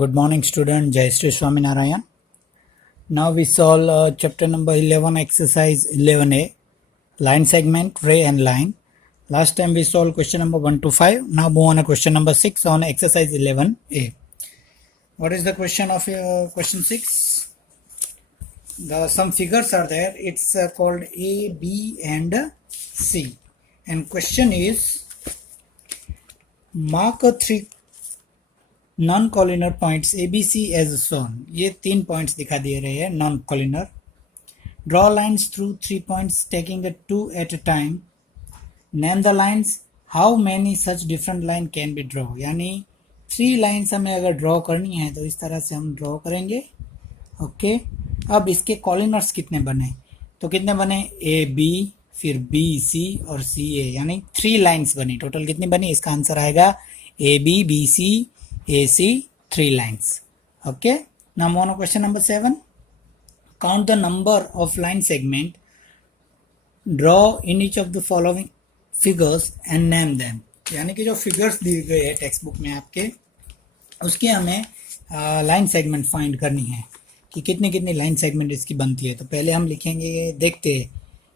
Good morning, student. Jai Shri Swaminarayan. Now we solve chapter number 11, exercise 11a, line segment, ray and line. Last time we solved question number 1 to 5. Now move on to question number 6 on exercise 11a. What is the question of question 6? Some figures are there. It's called A, B and C. And question is, mark 3 non collinear points ABC as shown. ये 3 पॉइंट्स दिखा दिए रहे हैं non collinear. Draw lines through 3 points taking 2 at a time. Name the lines. How many such different line can be draw. यानी 3 lines हमें अगर draw करनी है तो इस तरह से हम ड्रॉ करेंगे. ओके. अब इसके कॉलिनर्स कितने बने, तो कितने बने, AB, फिर BC और CA, यानी 3 लाइन्स बनी. टोटल कितनी बनी, इसका आंसर आएगा AB, BC, AC, 3 lines. Okay. Now move on to question number 7. Count the number of line segment. Draw in each of the following figures and name them. यानी कि जो figures दिए गए हैं टेक्स्ट बुक में आपके, उसके हमें लाइन सेगमेंट फाइंड करनी है कि कितनी कितनी लाइन सेगमेंट इसकी बनती है. तो पहले हम लिखेंगे, ये देखते हैं,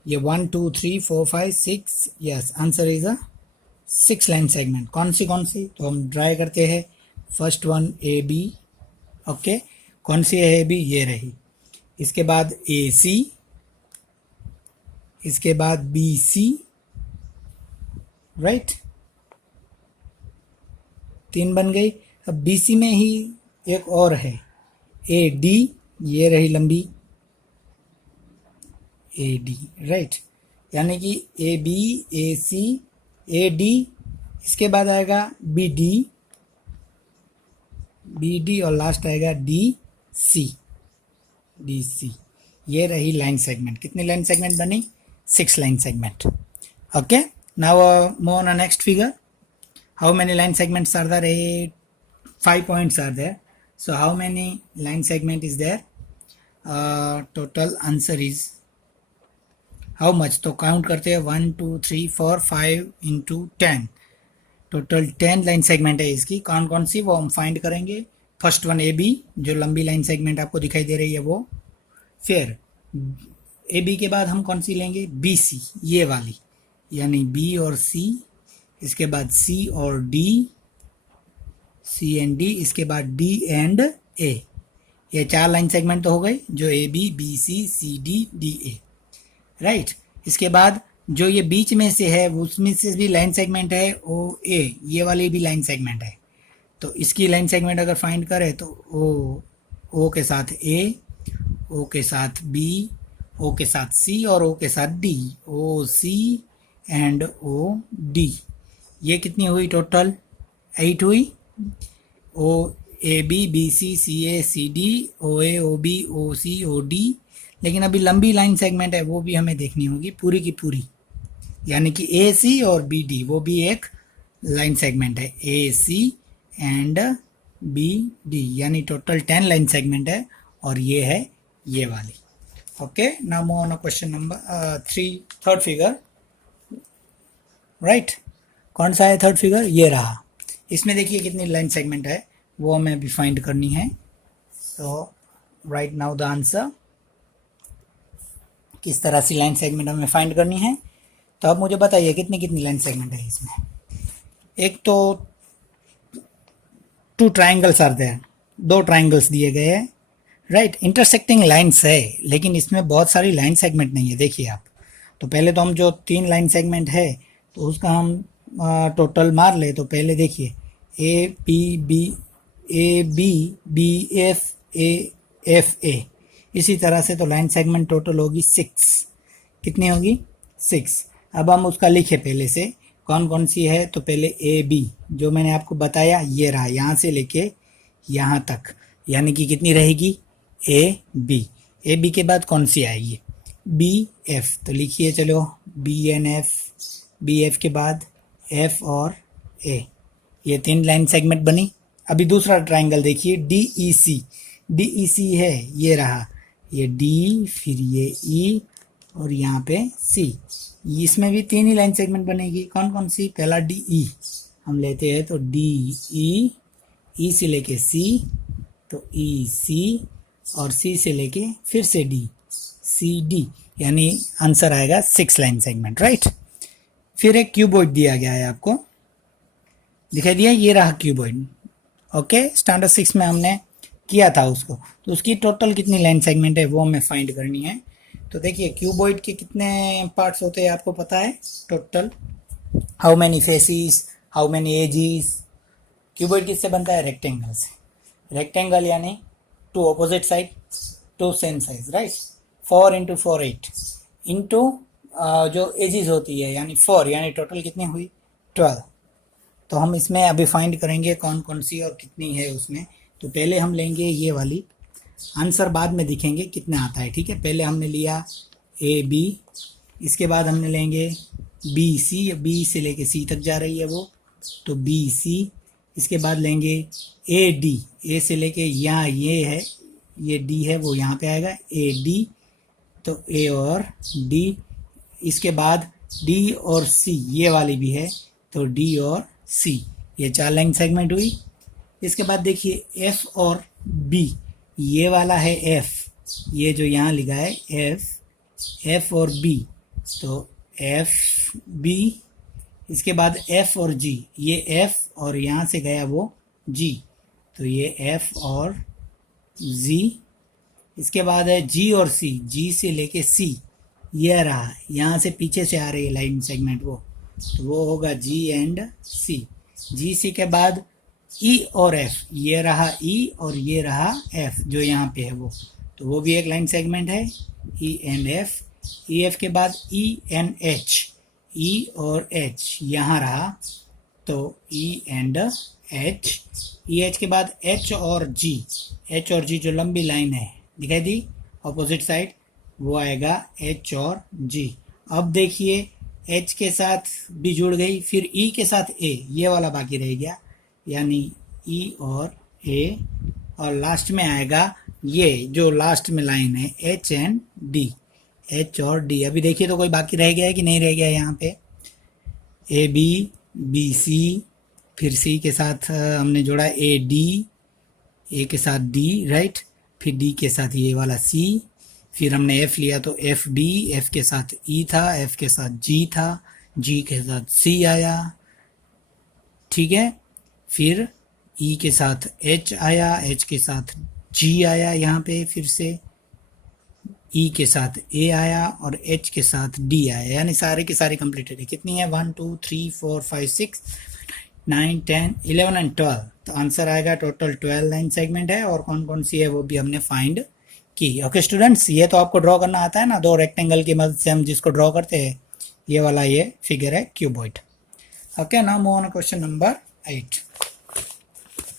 ये 1 2 3 4 5 6. Yes, answer is a 6 line segment. कौन सी तो हम ट्राई करते हैं. First one AB. ओके. कौन सी है AB, ये रही. इसके बाद AC, इसके बाद BC, राइट, 3 बन गई. अब BC में ही एक और है AD, ये रही लंबी AD, राइट. यानी कि AB, AC, AD, इसके बाद आएगा BD और लास्ट आएगा DC. ये रही लाइन सेगमेंट. कितनी लाइन सेगमेंट बनी, 6 line segment. Okay. Now move on next figure. How many line segments are there? 5 points are there. So how many line segment is there? Total answer is how much. तो count करते हैं, 1 2 3 4 5 into 10. Total 10 line segment है इसकी. कौन कौन सी, वो हम find करेंगे. फर्स्ट वन AB, जो लंबी लाइन सेगमेंट आपको दिखाई दे रही है वो. फिर AB के बाद हम कौन सी लेंगे, BC, ये वाली, यानी B और C. इसके बाद C और D, C एंड D. इसके बाद D एंड A. ये 4 लाइन सेगमेंट तो हो गई, जो AB, BC, CD, DA, right. इसके बाद जो ये बीच में से है, उसमें से भी लाइन सेगमेंट है OA, ये वाली भी लाइन सेगमेंट है. तो इसकी लाइन सेगमेंट अगर फाइंड करें तो O के साथ A, O के साथ B, O के साथ C और O के साथ D, OC एंड OD. ये कितनी हुई, टोटल 8 हुई. AB, BC, CA, CD, OA, OB, OC, OD. लेकिन अभी लंबी लाइन सेगमेंट है, वो भी हमें देखनी होगी पूरी की पूरी, यानी कि AC और BD, वो भी एक लाइन सेगमेंट है, AC एंड BD. यानी टोटल 10 लाइन सेगमेंट है, और ये है ये वाली. Okay. Now move on question number 3, third figure, right. कौन सा है थर्ड फिगर, ये रहा. इसमें देखिए कितनी लाइन सेगमेंट है, वो हमें अभी फाइंड करनी है. सो राइट नाउ द आंसर. किस तरह से लाइन सेगमेंट हमें फाइंड करनी है, तो अब मुझे बताइए कितनी कितनी लाइन सेगमेंट है इसमें. एक तो 2 ट्राइंगल्स आर देयर, 2 ट्राइंगल्स दिए गए हैं, राइट. इंटरसेक्टिंग लाइन्स है, लेकिन इसमें बहुत सारी लाइन सेगमेंट नहीं है. देखिए आप, तो पहले तो हम जो 3 लाइन सेगमेंट है तो उसका हम टोटल मार ले. तो पहले देखिए ABBFA. इसी तरह से तो लाइन सेगमेंट टोटल होगी 6. कितनी होगी, 6. अब हम उसका लिखे पहले से, कौन कौन सी है. तो पहले AB, जो मैंने आपको बताया, ये रहा, यहाँ से लेके यहाँ तक, यानी कि कितनी रहेगी, AB के बाद कौन सी आएगी, BF. तो लिखिए चलो, BNF, BF के बाद F और A. ये 3 लाइन सेगमेंट बनी. अभी दूसरा ट्राइंगल देखिए, DEC है, ये रहा, ये D, फिर ये E और यहाँ पे C. इसमें भी 3 ही लाइन सेगमेंट बनेगी. कौन कौन सी, पहला DE हम लेते हैं, तो DE, E से लेके C, तो ई सी और सी से लेके फिर से डी, सी डी, यानी आंसर आएगा 6 लाइन सेगमेंट, राइट। फिर एक क्यूबॉइड दिया गया है आपको, दिखाई दिया, ये रहा क्यूबॉइड। ओके, स्टैंडर्ड 6 में हमने किया था उसको, तो उसकी टोटल कितनी लाइन सेगमेंट है वो हमें फाइंड करनी है। तो देखिए क्यूबॉइड के कितने पार्ट्स होते हैं आपको पता है total, how many faces, how many edges. Cuboid किससे बनता है? रेक्टेंगल से। रेक्टेंगल यानी 2 opposite side, 2 same size, right. 4 into 4 8 into जो एजिस होती है यानी 4, यानी टोटल कितनी हुई? 12। तो हम इसमें अभी फाइंड करेंगे कौन कौन सी और कितनी है उसमें। तो पहले हम लेंगे ये वाली, आंसर बाद में दिखेंगे कितना आता है, ठीक है। पहले हमने लिया ए बी, इसके बाद हमने लेंगे बी सी, बी से लेके सी तक जा रही है वो, तो बी सी। इसके बाद लेंगे ए डी, ए से लेके यहाँ ये है, ये डी है वो यहाँ पे आएगा, ए डी, तो ए और डी। इसके बाद डी और सी, ये वाली भी है, तो डी और सी, ये 4 लाइन सेगमेंट हुई। इसके बाद देखिए एफ और बी, ये वाला है एफ, ये जो यहाँ लिखा है एफ, एफ और बी, तो एफ बी। इसके बाद एफ और जी, ये एफ और यहाँ से गया वो जी, तो ये एफ और जी। इसके बाद है जी और सी, जी से लेके सी, ये रहा, यहाँ से पीछे से आ रही है लाइन सेगमेंट वो, तो वो होगा जी एंड सी। जी सी के बाद ई और एफ, ये रहा ई और ये रहा एफ जो यहाँ पे है वो, तो वो भी एक लाइन सेगमेंट है, E and F. E F के बाद ई एंड एच, ई और एच यहाँ रहा, तो E and H. E H के बाद एच और जी, एच और जी जो लंबी लाइन है दिखाई दी ऑपोजिट साइड, वो आएगा एच और जी। अब देखिए एच के साथ भी जुड़ गई, फिर ई के साथ ए, ये वाला बाकी रह गया, यानी ई और ए, और लास्ट में आएगा ये जो लास्ट में लाइन है एच एंड डी, एच और डी। अभी देखिए तो कोई बाकी रह गया है कि नहीं रह गया है यहाँ पे? ए बी, बी सी, फिर सी के साथ हमने जोड़ा ए डी, ए के साथ डी, राइट, फिर डी के साथ ये वाला सी, फिर हमने एफ लिया तो एफ बी, एफ के साथ ई था, एफ के साथ जी था, जी के साथ सी आया, ठीक है। फिर ई के साथ एच आया, एच के साथ जी आया यहाँ पे, फिर से ई के साथ ए आया और एच के साथ डी आया, यानी सारे के सारे कंप्लीटेड है। कितनी है? 1 2 3 4 5 6 9 10 11 एंड 12। तो आंसर आएगा टोटल 12 लाइन सेगमेंट है, और कौन कौन सी है वो भी हमने फाइंड की। ओके स्टूडेंट्स, ये तो आपको ड्रॉ करना आता है ना, 2 रेक्टेंगल की मदद से हम जिसको ड्रॉ करते हैं, ये वाला ये फिगर है cuboid. Okay, now move on question number 8।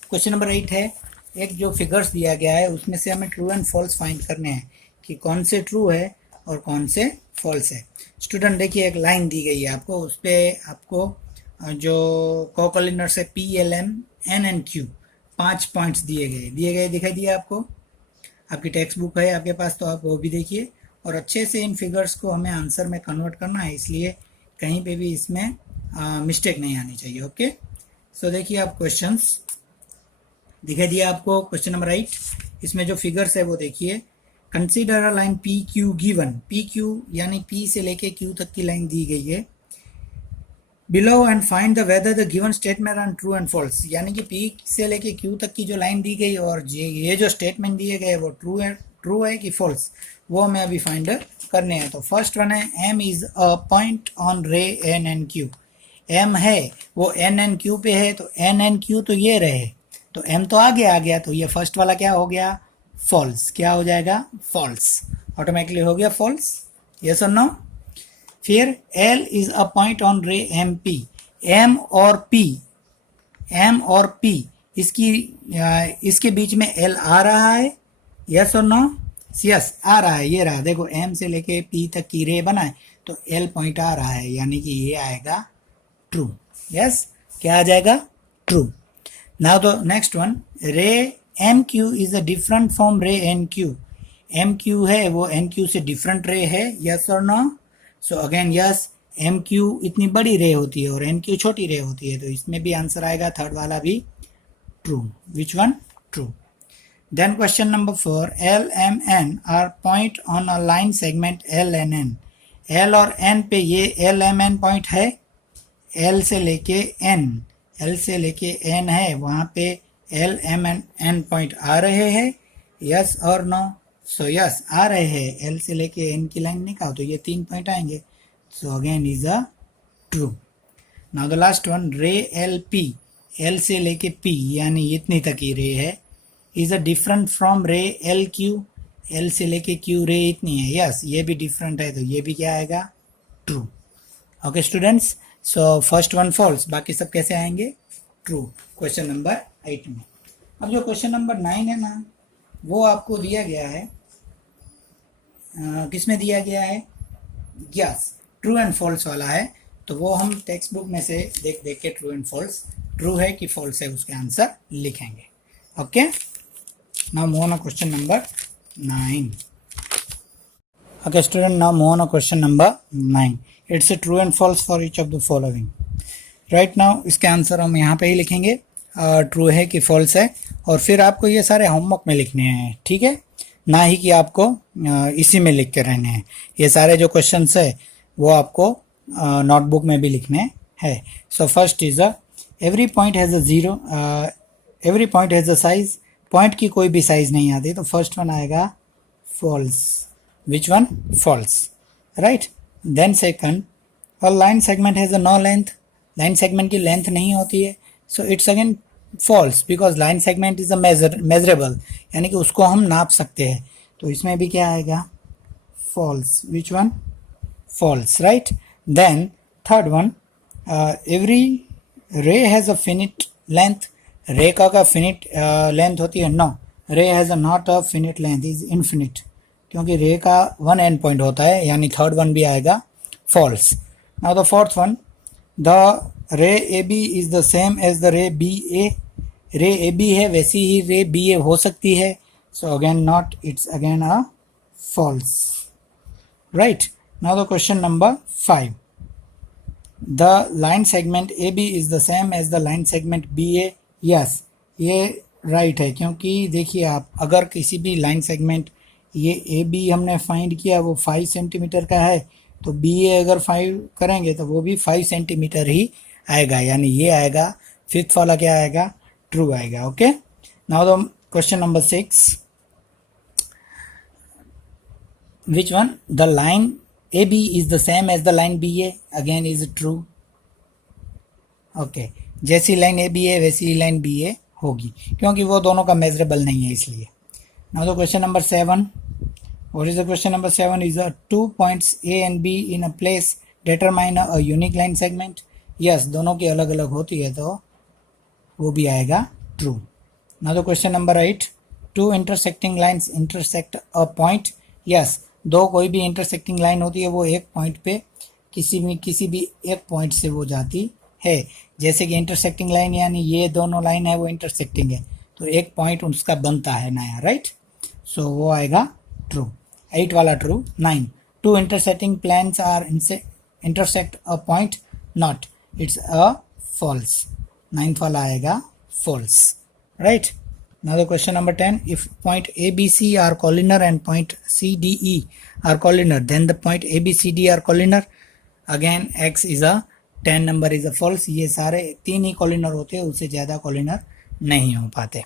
Question number 8 है, एक जो फिगर्स दिया गया है उसमें से हमें ट्रू एंड फॉल्स फाइंड करने हैं कि कौन से ट्रू है और कौन से फॉल्स है। स्टूडेंट देखिए एक लाइन दी गई है आपको, उस पर आपको जो कोऑर्डिनेट्स है P L M N and Q, 5 points दिए गए दिखाई दिया आपको। आपकी टेक्स्ट बुक है आपके पास तो आप वो भी देखिए, और अच्छे से इन फिगर्स को हमें आंसर में कन्वर्ट करना है, इसलिए कहीं पे भी इसमें मिस्टेक नहीं आनी चाहिए। ओके, सो देखिए आप क्वेश्चंस दिखाई दिया आपको। क्वेश्चन नंबर 8, इसमें जो फिगर्स है वो देखिए। Consider a line P Q given, P Q यानी पी से लेके क्यू तक की लाइन दी गई है। Below and find the whether the given statement are true and false, यानी कि पी से लेके क्यू तक की जो लाइन दी गई और ये जो स्टेटमेंट दिए गए वो ट्रू है कि फॉल्स, वो हमें अभी फाइंड करने हैं। तो फर्स्ट वन है M is a point on ray N and Q. M है वो एन एंड क्यू पे है, तो एन एंड क्यू तो ये रहे, तो एम तो आगे आ गया, तो ये फर्स्ट वाला क्या हो गया? फॉल्स। क्या हो जाएगा? फॉल्स, ऑटोमेटिकली हो गया फॉल्स। यस और नो? फिर L is a point on ray M P, M और P इसके बीच में L आ रहा है, यस और नो? यस आ रहा है, ये रहा, देखो M से लेके P तक की रे बनाए तो L पॉइंट आ रहा है, यानी कि ये आएगा ट्रू। यस, क्या आ जाएगा? ट्रू। नाउ तो next one, ray M Q is a different from ray N Q. M Q है वो एन क्यू से डिफरेंट रे है, यस और no? So again yes, M Q इतनी बड़ी रे होती है और एन क्यू छोटी रे होती है, तो इसमें भी आंसर आएगा थर्ड वाला भी true. Which one? True. Then question number 4, L, M, N are point on a line segment L and N. L और N पे ये L, M, N पॉइंट है, L से लेके N है, वहाँ पे L, M and N पॉइंट आ रहे हैं, यस और नो? सो यस आ रहे हैं, L से लेके N की लाइन निकाल तो ये 3 पॉइंट आएंगे, so again is a true. Now the last one, रे एल पी, L से लेके P यानी इतनी तक ही रे है, इज अ डिफरेंट फ्रॉम रे एल क्यू, L से लेके Q रे इतनी है, यस ये भी डिफरेंट है, तो ये भी क्या आएगा? True. Okay students, so first one false, बाकी सब कैसे आएंगे? ट्रू. क्वेश्चन नंबर 8 में. अब जो क्वेश्चन नंबर 9 है ना, वो आपको दिया गया है, किसमें दिया गया है? यस, ट्रू एंड फॉल्स वाला है, तो वो हम टेक्स्ट बुक में से देख देख के ट्रू एंड फॉल्स, ट्रू है कि फॉल्स है उसके आंसर लिखेंगे. Okay, now move on question number 9. Okay student, now move on to question number 9. It's a true and false for each of the following. Right now इसके answer हम यहाँ पे ही लिखेंगे, ट्रू है कि फॉल्स है, और फिर आपको ये सारे होमवर्क में लिखने हैं, ठीक है, ना ही कि आपको इसी में लिख के रहने हैं. ये सारे जो क्वेश्चंस है वो आपको नोटबुक में भी लिखने हैं. So first is every point has a zero, every point has a size, point की कोई भी साइज नहीं आती, तो फर्स्ट वन आएगा false. Which one? False. Right. Then second, a line segment has a no length. Line segment की length नहीं होती है, so it's again false because line segment is a measurable, यानी कि उसको हम नाप सकते हैं, तो इसमें भी क्या आएगा? False. Which one? False. Right. Then third one, every ray has a finite length. ray का finite length होती है? No. ray has a not a finite length, is infinite, क्योंकि रे का वन एंड पॉइंट होता है, यानी थर्ड वन भी आएगा false. Now the fourth one, the ray A B is the same as the ray B A. Ray A B है वैसी ही रे बी ए हो सकती है, so again not, it's again a false. Right. Now the question number 5, the line segment A B is the same as the line segment B A. Yes, ये right है, क्योंकि देखिए आप, अगर किसी भी लाइन सेगमेंट, ये ए बी हमने फाइंड किया वो 5 सेंटीमीटर का है, तो बी ए अगर 5 करेंगे तो वो भी 5 सेंटीमीटर ही आएगा, यानी ये आएगा, फिफ्थ वाला क्या आएगा? ट्रू आएगा. Okay, now the question number 6, which one? The line A B is the same as the line B A, again is true. Okay, जैसी लाइन ए बी है वैसी लाइन बी ए होगी, क्योंकि वो दोनों का मेजरेबल नहीं है इसलिए. Now the question number 7. What is the question number 7? Is 2 points A and B in a place determine a unique line segment. Yes, दोनों की अलग अलग होती है, तो वो भी आएगा true. Now the question number 8. 2 intersecting lines intersect a point. Yes, दो कोई भी intersecting line होती है, वो एक पॉइंट पे किसी भी एक पॉइंट से वो जाती है, जैसे कि intersecting line यानी ये दोनों लाइन है वो intersecting है, तो एक पॉइंट उसका बनता है नया. राइट, सो वो आएगा ट्रू. 8 वाला true. 9, 2 intersecting planes are intersect a point, not, it's a false. 9th वाला आएगा false. Right. Now the question number 10, if point ABC are collinear and point CDE are collinear, then the point ABCD are collinear. Again X is a 10 number is a false. ये सारे 3 ही collinear होते हैं, उससे ज़्यादा collinear नहीं हो पाते.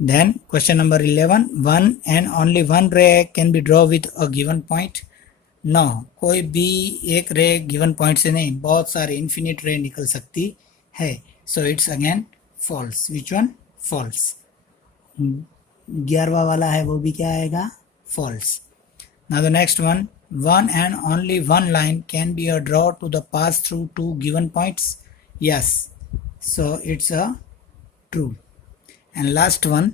Then question number 11, one and only one ray can be drawn with a given point. No, कोई भी एक रे गिवन पॉइंट से नहीं, बहुत सारे इन्फिनिट रे निकल सकती है, so it's again false. Which one? False. 11वां वाला है वो भी क्या आएगा? False. Now the next one, one and only one line can be a draw to the pass through two given points. Yes, so it's a true. And last one,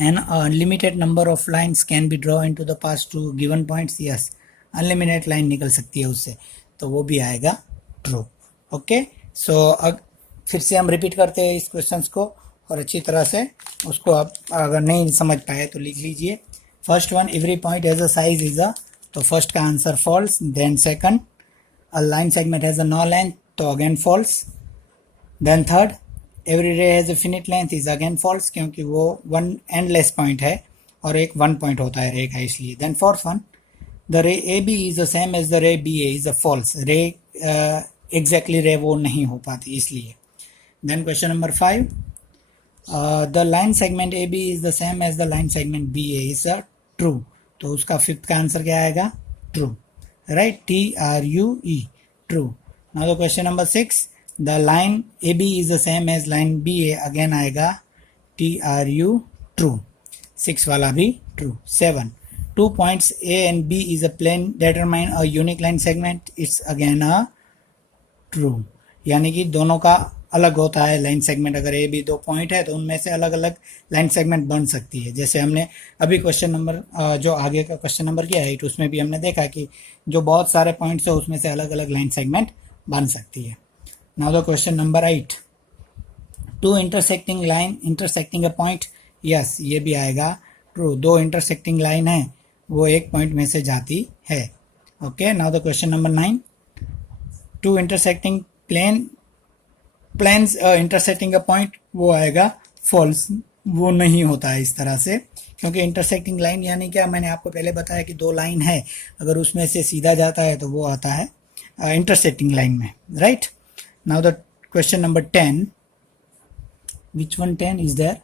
an unlimited number of lines can be drawn into the pass to given points. Yes, unlimited line निकल सकती है उससे, तो वो भी आएगा true. Okay, सो फिर से हम रिपीट करते हैं इस क्वेश्चंस को, और अच्छी तरह से उसको आप अगर नहीं समझ पाए तो लिख लीजिए. First one, every point has a size is a, तो फर्स्ट का answer false. Then second, a line segment has a no length, तो again false. Then third, every ray has a finite length is again false, क्योंकि वो one endless point है और एक one point होता है रे का, इसलिए. Then fourth one, the ray A B is the same as the ray B A is a false. Ray exactly ray वो नहीं हो पाती, इसलिए. Then question number 5, the line segment A B is the same as the line segment B A is a true. तो उसका fifth का answer क्या आएगा? True, right. TRUE, true. Now the question number 6, the line A B is the same as line B A, again आएगा TRU, true. 6 वाला भी true. 7, 2 points A and B is a plane determine a unique line segment, it's again a true. यानी कि दोनों का अलग होता है लाइन सेगमेंट. अगर ए बी 2 पॉइंट है तो उनमें से अलग अलग लाइन सेगमेंट बन सकती है. जैसे हमने अभी क्वेश्चन नंबर जो आगे का क्वेश्चन नंबर किया है उसमें भी हमने देखा कि जो बहुत सारे पॉइंट्स है उसमें से अलग अलग लाइन सेगमेंट बन सकती है. Now the question number 8, 2 intersecting line intersecting a point. Yes, ये भी आएगा ट्रू. 2 इंटरसेक्टिंग लाइन है वो एक पॉइंट में से जाती है. Okay. Now the question number 9, 2 intersecting planes intersecting a point, वो आएगा फॉल्स. वो नहीं होता है इस तरह से, क्योंकि इंटरसेक्टिंग लाइन यानी क्या, मैंने आपको पहले बताया कि 2 लाइन है, अगर उसमें से सीधा जाता है तो वो आता है इंटरसेक्टिंग लाइन में, right. Now the question number 10, which one 10 is there?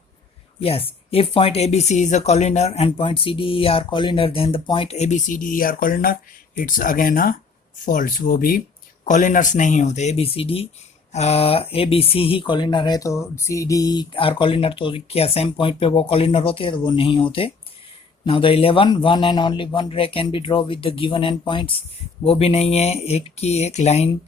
Yes, if point ABC is a collinear and point CDE are collinear, then the point ABCDE are collinear, it's again a false. वो भी collinears नहीं होते. ABC ही collinear है तो CDE are collinear, तो क्या same point पे वो collinear होते हैं? तो वो नहीं होते. Now the 11, one and only one ray can be drawn with the given end points, वो भी नहीं है. एक की एक लाइन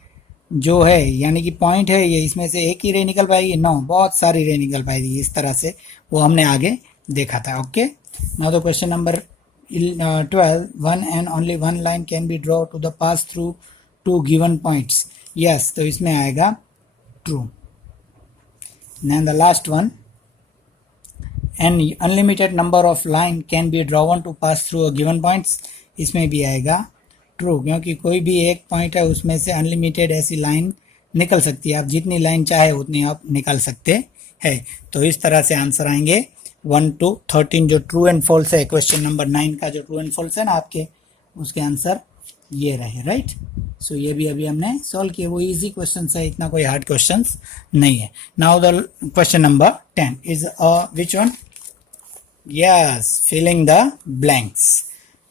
जो है यानी कि पॉइंट है ये, इसमें से एक ही रे निकल पाएगी? नो, बहुत सारी रे निकल पाएगी. इस तरह से वो हमने आगे देखा था. Okay. Now the question number 12, one and only one line can be draw to the pass through 2 given points. Yes, तो इसमें आएगा true. Then the last one, an unlimited number of line can be drawn to pass through a given points. इसमें भी आएगा true, क्योंकि कोई भी एक पॉइंट है उसमें से अनलिमिटेड ऐसी लाइन निकल सकती है. आप जितनी लाइन चाहे उतनी आप निकाल सकते हैं. तो इस तरह से आंसर आएंगे 1 to 13 जो ट्रू एंड फॉल्स है. क्वेश्चन नंबर 9 का जो ट्रू एंड फॉल्स है ना आपके, उसके आंसर ये रहे, राइट. सो ये भी अभी हमने सॉल्व किए. वो इजी क्वेश्चन है, इतना कोई हार्ड क्वेश्चन नहीं है. Now the question number 10 is which one? Yes, filling the blanks.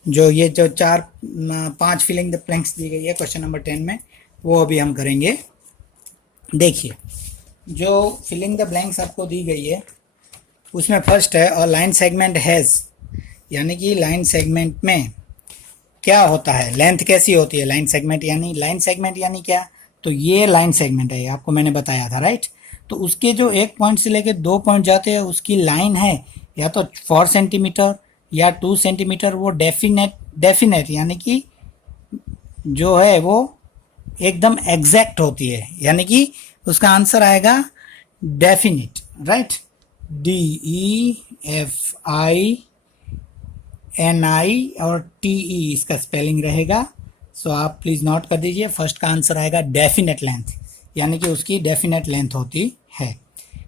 जो ये जो 4-5 फिलिंग द ब्लैंक्स दी गई है क्वेश्चन नंबर 10 में, वो अभी हम करेंगे. देखिए, जो फिलिंग द ब्लैंक्स आपको दी गई है उसमें फर्स्ट है और लाइन सेगमेंट हैज़, यानी कि लाइन सेगमेंट में क्या होता है, लेंथ कैसी होती है. लाइन सेगमेंट यानी क्या, तो ये लाइन सेगमेंट है, आपको मैंने बताया था, राइट. तो उसके जो एक पॉइंट से लेके 2 पॉइंट जाते हैं उसकी लाइन है या तो 4 सेंटीमीटर या 2 सेंटीमीटर. वो डेफिनेट यानी कि जो है वो एकदम एग्जैक्ट होती है, यानी कि उसका आंसर आएगा डेफिनेट, राइट. DEFINI और TE इसका स्पेलिंग रहेगा. सो आप प्लीज नोट कर दीजिए. फर्स्ट का आंसर आएगा डेफिनेट लेंथ, यानी कि उसकी डेफिनेट लेंथ होती है.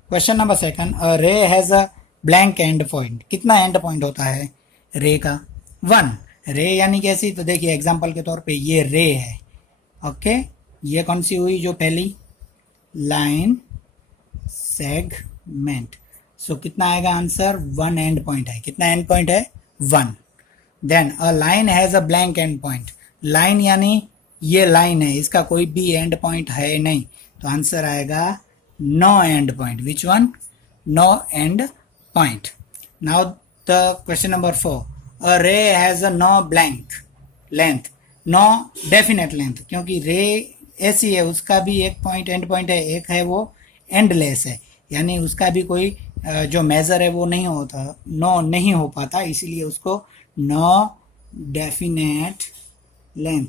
क्वेश्चन नंबर 2, अ रे has a blank end point. कितना एंड पॉइंट होता है रे का? 1. रे यानी कैसी, तो देखिए एग्जांपल के तौर पे ये रे है. ओके. ये कौन सी हुई? जो पहली लाइन सेगमेंट. सो कितना आएगा आंसर? 1 एंड पॉइंट है. कितना एंड पॉइंट है? 1. Then a line has a blank end point. Line यानी ये लाइन है, इसका कोई भी एंड पॉइंट है नहीं, तो आंसर आएगा no end point. Which one? No end point. Now the question number 4, a ray has a no blank length, no definite length. क्योंकि रे ऐसी है, उसका भी एक पॉइंट एंड पॉइंट है, एक है वो एंडलेस है, यानी उसका भी कोई जो मेजर है वो नहीं होता, नो नहीं हो पाता, इसीलिए उसको नो डेफिनेट लेंथ.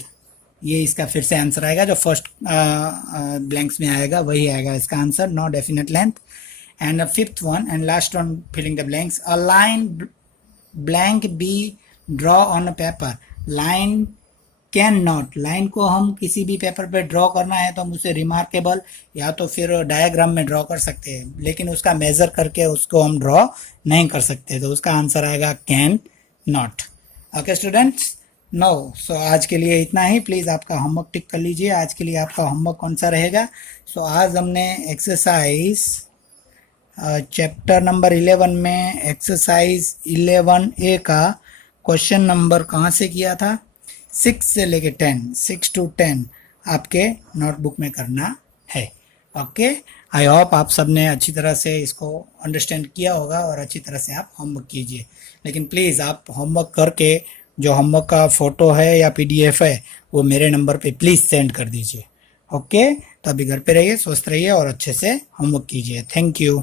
ये इसका फिर से आंसर आएगा, जो फर्स्ट ब्लैंक्स में आएगा वही आएगा इसका answer, no definite length. And the 5th one and last one filling the blanks, a line blank be draw on a paper. Line can not, line को हम किसी भी पेपर पे ड्रॉ करना है तो हम उसे रिमार्केबल या तो फिर डायग्राम में ड्रॉ कर सकते हैं, लेकिन उसका मेजर करके उसको हम ड्रॉ नहीं कर सकते, तो उसका आंसर आएगा can not. Okay students, no so आज के लिए इतना ही। प्लीज़ आपका होमवर्क टिक कर लीजिए। आज के लिए आपका होमवर्क कौन सा रहेगा? सो आज हमने एक्सरसाइज चैप्टर नंबर 11 में एक्सरसाइज 11A का क्वेश्चन नंबर कहाँ से किया था? 6 से लेके 10, 6 to 10 आपके नोटबुक में करना है। ओके, आई होप आप सब ने अच्छी तरह से इसको अंडरस्टैंड किया होगा और अच्छी तरह से आप होमवर्क कीजिए। लेकिन प्लीज़ आप होमवर्क करके जो होमवर्क का फ़ोटो है या PDF है वो मेरे नंबर पे प्लीज़ सेंड कर दीजिए। ओके, तो अभी घर पे रहिए, स्वस्थ रहिए और अच्छे से होमवर्क कीजिए। Thank you.